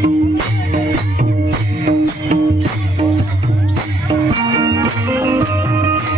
Thank you.